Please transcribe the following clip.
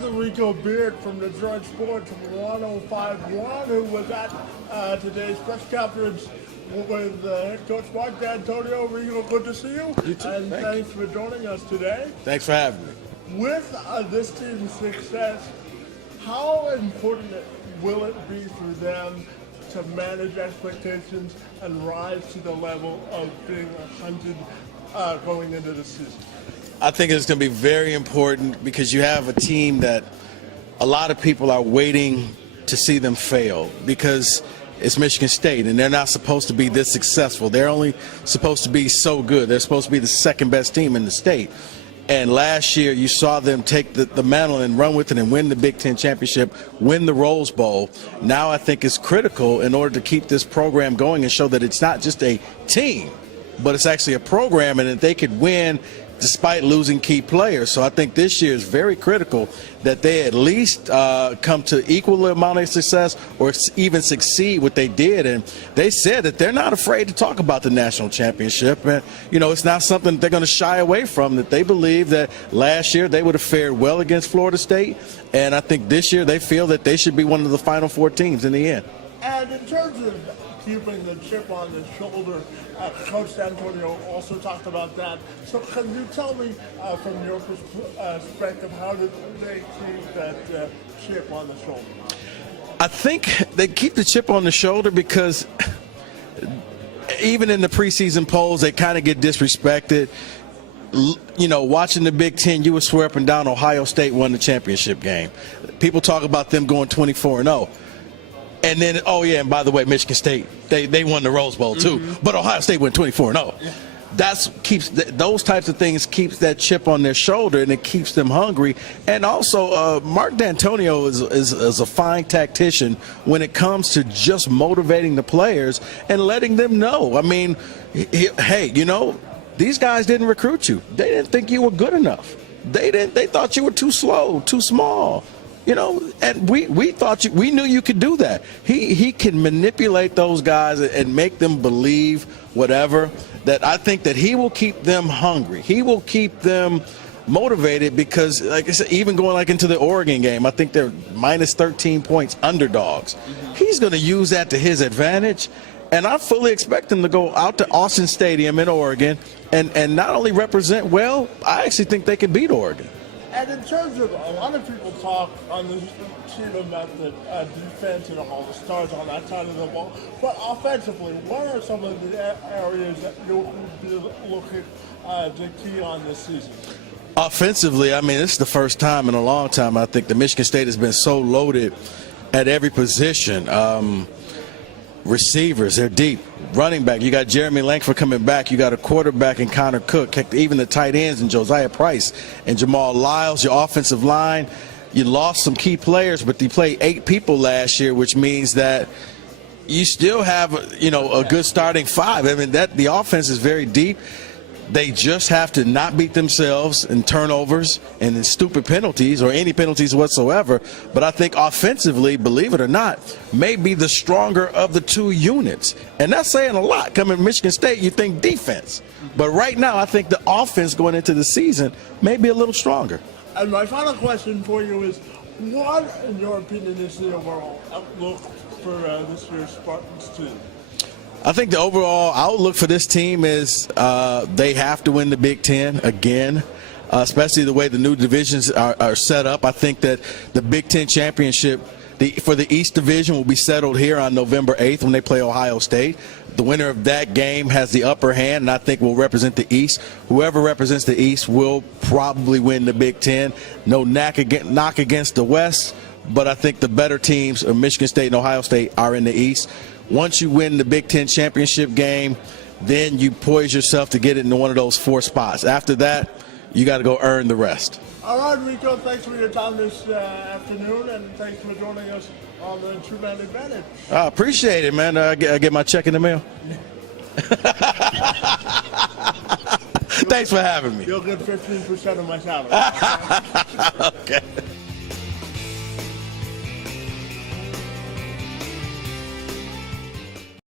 with Rico Beard from Detroit Sports 105.1, who was at today's press conference with head coach Mark D'Antonio. Rico, good to see you. You too. And thanks for joining us today. Thanks for having me. With this team's success, how important will it be for them to manage expectations and rise to the level of being 100 going into the season? I think it's going to be very important because you have a team that a lot of people are waiting to see them fail because it's Michigan State and they're not supposed to be this successful. They're only supposed to be so good. They're supposed to be the second best team in the state. And last year you saw them take the mantle and run with it and win the Big Ten championship, win the Rose Bowl. Now I think it's critical in order to keep this program going and show that it's not just a team, but it's actually a program and that they could win despite losing key players. So I think this year is very critical that they at least come to equal amount of success or even succeed what they did. And they said that they're not afraid to talk about the national championship. And, you know, it's not something they're going to shy away from, that they believe that last year they would have fared well against Florida State. And I think this year they feel that they should be one of the Final Four teams in the end. And in terms of keeping the chip on the shoulder, Coach D'Antonio also talked about that. So can you tell me from your perspective, how did they keep that chip on the shoulder? I think they keep the chip on the shoulder because even in the preseason polls, they kind of get disrespected. You know, watching the Big Ten, you would swear up and down Ohio State won the championship game. People talk about them going 24-0. And then, oh yeah, and by the way, Michigan State, they won the Rose Bowl too. Mm-hmm. But Ohio State went 24-0. Yeah. Those types of things keeps that chip on their shoulder, and it keeps them hungry. And also, Mark D'Antonio is a fine tactician when it comes to just motivating the players and letting them know. I mean, hey, you know, these guys didn't recruit you. They didn't think you were good enough. They thought you were too slow, too small. You know, and we knew you could do that. He can manipulate those guys and make them believe whatever. That I think that he will keep them hungry. He will keep them motivated because, like I said, even going like into the Oregon game, I think they're minus 13 points underdogs. Mm-hmm. He's going to use that to his advantage. And I fully expect him to go out to Austin Stadium in Oregon and not only represent well, I actually think they can beat Oregon. And in terms of, a lot of people talk on this team about the defense and all the stars on that side of the ball, but offensively, what are some of the areas that you'll be looking to key on this season? Offensively, I mean, this is the first time in a long time I think the Michigan State has been so loaded at every position. Receivers, they're deep. Running back, you got Jeremy Langford coming back. You got a quarterback in Connor Cook. Even the tight ends in Josiah Price and Jamal Lyles. Your offensive line, you lost some key players, but you played 8 people last year, which means that you still have, you know, a good starting 5. I mean, the offense is very deep. They just have to not beat themselves in turnovers and in stupid penalties or any penalties whatsoever. But I think offensively, believe it or not, may be the stronger of the two units. And that's saying a lot. Coming from Michigan State, you think defense. But right now, I think the offense going into the season may be a little stronger. And my final question for you is, what, in your opinion, is the overall outlook for this year's Spartans team? I think the overall outlook for this team is they have to win the Big Ten again, especially the way the new divisions are set up. I think that the Big Ten championship for the East Division will be settled here on November 8th when they play Ohio State. The winner of that game has the upper hand, and I think will represent the East. Whoever represents the East will probably win the Big Ten. No knock against the West, but I think the better teams of Michigan State and Ohio State are in the East. Once you win the Big Ten championship game, then you poise yourself to get into one of those 4 spots. After that, you got to go earn the rest. All right, Rico, thanks for your time this afternoon, and thanks for joining us on the True Man Advantage. I appreciate it, man. I get my check in the mail. Thanks for having me. You'll get 15% of my salary. Okay.